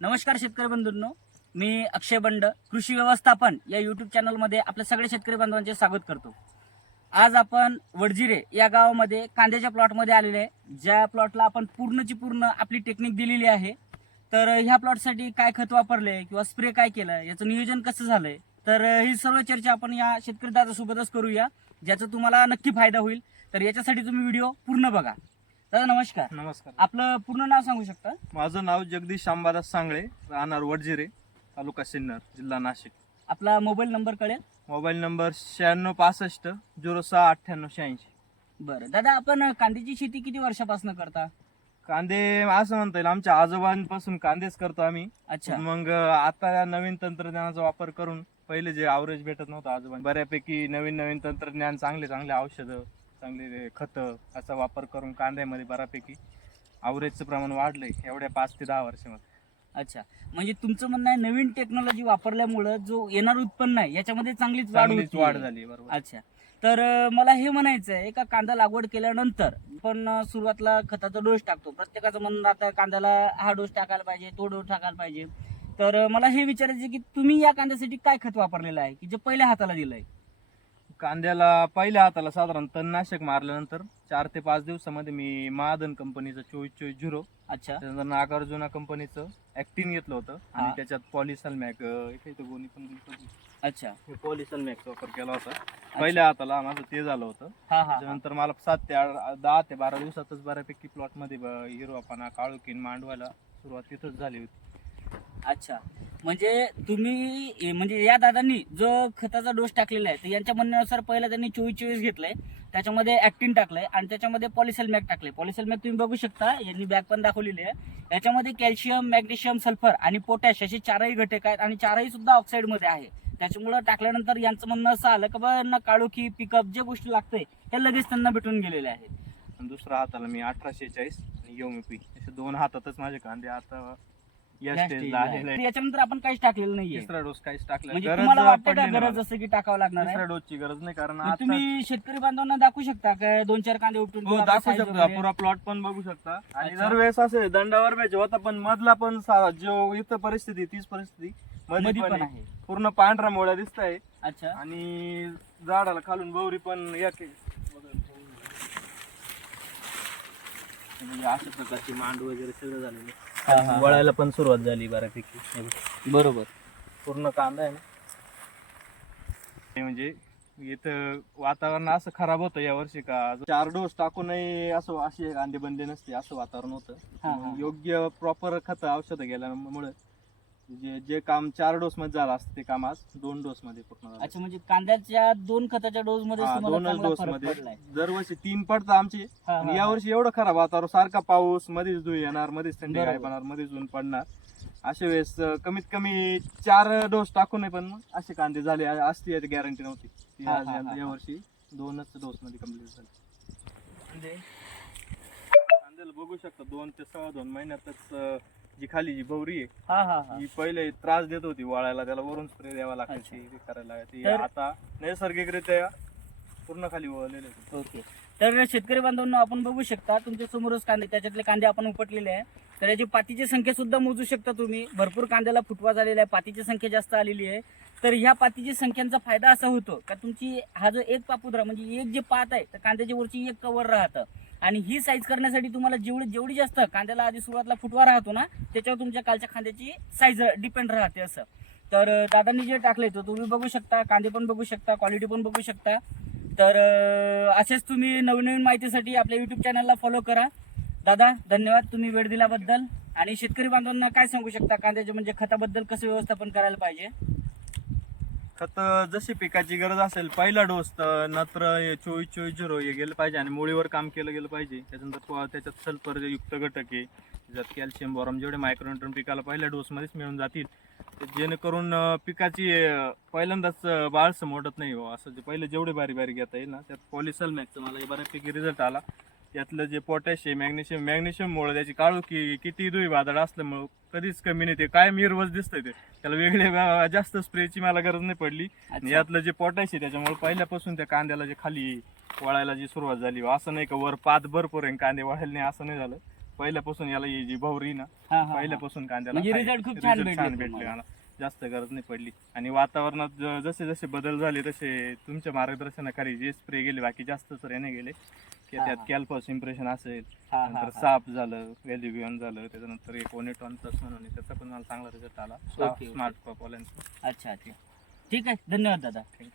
नमस्कार शेतकरी बंधूंनो. मी अक्षय बंड कृषी व्यवस्थापन या यूट्यूब चॅनलमध्ये आपल्या सगळ्या शेतकरी बांधवांचे स्वागत करतो. आज आपण वडजिरे या गावामध्ये कांद्याच्या प्लॉटमध्ये आलेले आहे. ज्या प्लॉटला आपण पूर्णची पूर्ण आपली टेक्निक दिलेली आहे. तर ह्या प्लॉटसाठी काय खत वापरले किंवा स्प्रे काय केलं याचं नियोजन कसं झालंय? तर ही सर्व चर्चा आपण या शेतकरी दादासोबतच करूया ज्याचा तुम्हाला नक्की फायदा होईल. तर याच्यासाठी तुम्ही व्हिडिओ पूर्ण बघा. दादा नमस्कार. नमस्कार. आपलं पूर्ण नाव सांगू शकता? माझं नाव जगदीश शांबादास सांगळे राहणार वडजिरे तालुका सिन्नर जिल्हा नाशिक. आपला मोबाईल नंबर कळेल? मोबाईल नंबर शहाण्णव पासष्ट झिरो सहा अठ्ठ्याण्णव शहाऐंशी. बरं. दादा आपण कांद्याची शेती किती वर्षापासून करता? कांदे असं म्हणता येईल आमच्या आजोबांपासून कांदेच करतो आम्ही. अच्छा. मग आता या नवीन तंत्रज्ञानाचा वापर करून पहिले जे आवरेज भेटत नव्हतं आजोबांना बऱ्यापैकी नवीन नवीन तंत्रज्ञान चांगले चांगले औषधं चांगले खत असा वापर करून कांद्यामध्ये बऱ्यापैकी आवरेजचं प्रमाण वाढलंय एवढ्या पाच ते दहा वर्षामध्ये. अच्छा. म्हणजे तुमचं म्हणणं आहे नवीन टेक्नॉलॉजी वापरल्यामुळं जो येणार उत्पन्न आहे याच्यामध्ये चांगलीच वाढ चांगलीच. वाढ झाली बरोबर. अच्छा. तर मला हे म्हणायचं आहे का कांदा लागवड केल्यानंतर पण सुरुवातीला खताचा डोस टाकतो. प्रत्येकाचं म्हणणं आता कांद्याला हा डोस टाकायला पाहिजे तो डोस टाकायला पाहिजे. तर मला हे विचारायचं आहे की तुम्ही या कांद्यासाठी काय खत वापरलेलं आहे की जे पहिल्या हाताला दिलंय? कांद्याला पहिल्या हाताला साधारण तणनाशक मारल्यानंतर चार ते पाच दिवसामध्ये मी महादन कंपनीचं चोवीस चोवीस झिरो अच्छा. त्यानंतर नागार्जुना कंपनीचं ऍक्टिन घेतलं होतं. हा. आणि त्याच्यात पॉलिसल मॅक गोणी पण अच्छा. पॉलिसल मॅकचा वापर केला होता. पहिल्या हाताला माझं ते झालं होतं. हा हा त्याच्यानंतर मला सात ते आठ दहा ते बारा दिवसातच बऱ्यापैकी प्लॉटमध्ये ब- हिरवापाना काळोखीन मांडवायला सुरुवात तिथंच झाली होती. अच्छा. म्हणजे तुम्ही ए, म्हणजे या दादांनी जो खताचा डोस टाकलेला आहे तर यांच्या म्हणण्यानुसार पहिला त्यांनी चोवीस चोवीस घेतलंय त्याच्यामध्ये ऍक्टिन टाकलंय आणि त्याच्यामध्ये पॉलिसल मॅग टाकले पॉलिसल मॅक तुम्ही बघू शकता यांनी बॅग पण दाखवलेली आहे. याच्यामध्ये कॅल्शियम मॅग्नेशियम सल्फर आणि पोटॅश असे चारही घटक आहेत आणि चारही सुद्धा ऑक्साईडमध्ये आहे. त्याच्यामुळं टाकल्यानंतर यांचं म्हणणं असं आलं की बा यांना काळोखी पिकअप जे गोष्टी लागते हे लगेच त्यांना भेटून गेलेले आहेत. दुसरा दुसऱ्या हाताला मी अठराशे चाळीस आणि योमिपी असे दोन हातातच माझे कांदे. आता या या स्टेजला stage ला आलेले आहे. आहे. याच्यानंतर आपण काहीच टाकलेलं नाहीये तिसरा डोस काहीच टाकला म्हणजे गरज तुम्हाला वाटतं का नाही गरज. असं की टाकावं लागणार आहे तिसऱ्या डोसची गरज नाही कारण मग आता तुम्ही शेतकरी बांधवांना दाखवू शकता काय दोन चार कांदे उठून हो किंवा दाखवू size शकता वगैरे? पुरा प्लॉट पण बघू शकता आणि अच्छा. दर वेळेस असे दंडावर पाहिजे होता पण मधला पण सा- जो इथं परिस्थिती तीच परिस्थिती मध्ये मध्ये पण आहे. पूर्ण पांढरा मोळा दिसत आहे अच्छा आणि झाडाला खालून गौरी पण एक म्हणजे अशा प्रकारची मांड वगैरे सगळं झालेलं. वळायला पण सुरुवात झाली बऱ्यापैकी हे बघ. बरोबर पूर्ण कांदा आहे ना हे म्हणजे इथं वातावरण असं खराब होतं या वर्षी का चार डोस टाकूनही असं असे कांदे बंदे नसते असं वातावरण होतं हा, हा. मग योग्य प्रॉपर खत औषधं गेल्यामुळे जे जे काम चार डोस मध्ये झालं असतं ते काम आज दोन डोस मध्ये पूर्ण झालं अच्छा म्हणजे कांद्याच्या दोन खताच्या डोस मध्ये हा, तुम्हाला दोनच चांगला डोस फरकमध्ये. पडलाय. दरवर्षी तीन पडतात आमचे. हा, आणि हा, यावर्षी एवढं खराब वातावरण सारखा पाऊस मध्येच धुई येणार मध्येच थंडी बरोबर. गाय पडणार मध्येच ऊन पडणार. अशा वेळेस अं, कमीत कमी चार डोस टाकून पण मग असे कांदे झाले आ- असती याची गॅरंटी नव्हती. ती हा, आज हा, या- हा, यावर्षी दोनच डोस मध्ये कंप्लीट झाले. कांद्याला बघू शकता दोन ते सहा दोन महिन्यातच जी खाली जी बवरी आहे हा हा हा. ही पहिले त्रास देत होती वाळायला त्याला वरून स्प्रे द्यावा. लागायची करायला लागायची तर- आता नैसर्गिकरित्या पूर्ण खाली वळलेले आहेत. ओके. तर शेतकरी बांधवांनो आपण बघू शकता तुमच्या समोरच कांदे त्याच्यातले कांदे आपण उपटलेले आहे. तर याची पातीची संख्या सुद्धा मोजू शकता तुम्ही. भरपूर कांद्याला फुटवा झालेला आहे पातीची संख्या जास्त आलेली आहे. तर ह्या पातीची संख्यांचा फायदा असा होतो का तुमची हा जो एक पापुद्रा म्हणजे एक जे पात आहे तर कांद्याच्या वरची एक कवर राहतं. आणि ही साईज करण्यासाठी तुम्हाला जेवढी जेवढी जास्त कांद्याला आधी सुरुवातला फुटवा राहतो ना त्याच्यावर तुमच्या कालच्या कांद्याची साईज डिपेंड राहते असं. तर दादांनी जे टाकले तर तुम्ही बघू शकता कांदे पण बघू शकता क्वालिटी पण बघू शकता. तर असेच तुम्ही नवीन नवीन माहितीसाठी आपल्या युट्यूब चॅनलला फॉलो करा. दादा धन्यवाद तुम्ही वेळ दिल्याबद्दल. आणि शेतकरी बांधवांना काय सांगू शकता कांद्याचे म्हणजे खताबद्दल कसं व्यवस्थापन करायला पाहिजे? खत जशी पिकाची गरज असेल पहिला डोस तर नत्र हे चोवीस चोवीस झिरो हे गेलं पाहिजे आणि मुळीवर काम केलं गेलं पाहिजे. त्याच्यानंतर प- त्याच्यात सल्फर युक्त घटक आहे त्याच्यात कॅल्शियम बॉरम जेवढे मायक्रोन्युट्रन पिकाला पहिल्या डोसमध्येच मिळून जातील. जेणेकरून पिकाची पहिल्यांदाच बाळसं मोडत नाही हो. असं जे पहिले जेवढे बारी बारी घेता येईल ना त्यात पॉलिसल मॅकचं मला हे बऱ्यापैकी रिझल्ट आला. त्यातलं जे पोटॅश आहे मॅग्नेशियम मॅग्नेशियममुळे त्याची काळू की किती दुई वादळ असल्यामुळं कधीच कमी नाही ते काय मिरवच दिसतंय ते त्याला वेगळे वा- जास्त स्प्रेची मला गरज नाही पडली आणि. यातलं जे पोटॅश आहे त्याच्यामुळे पहिल्यापासून त्या कांद्याला जे खाली वळायला जी सुरुवात झाली असं नाही का वर पात भरपूर आहे आणि कांदे वाळायला नाही असं नाही झालं पहिल्यापासून याला ही जी भवरी ना हा, हा, हा. पहिल्यापासून कांद्याला म्हणजे result खूप छान Result भेटले छान भेटले तुम्हाला. मला जास्त गरज नाही पडली आणि वातावरणात जसे जसे बदल झाले तसे तुमच्या मार्गदर्शनाखाली जे स्प्रे गेले बाकी जास्त तर नाही गेले की त्यात. कॅल्पस इम्प्रेशन असेल नंतर. साप झालं व्हॅल्युगियन झालं त्याच्यानंतर एक ओनेटॉन प्लस म्हणून त्याचा पण मला चांगला रिझल्ट आला. स्मार्ट पॉपॉल्यांचा अच्छा अच्छा ठीक आहे धन्यवाद दादा you.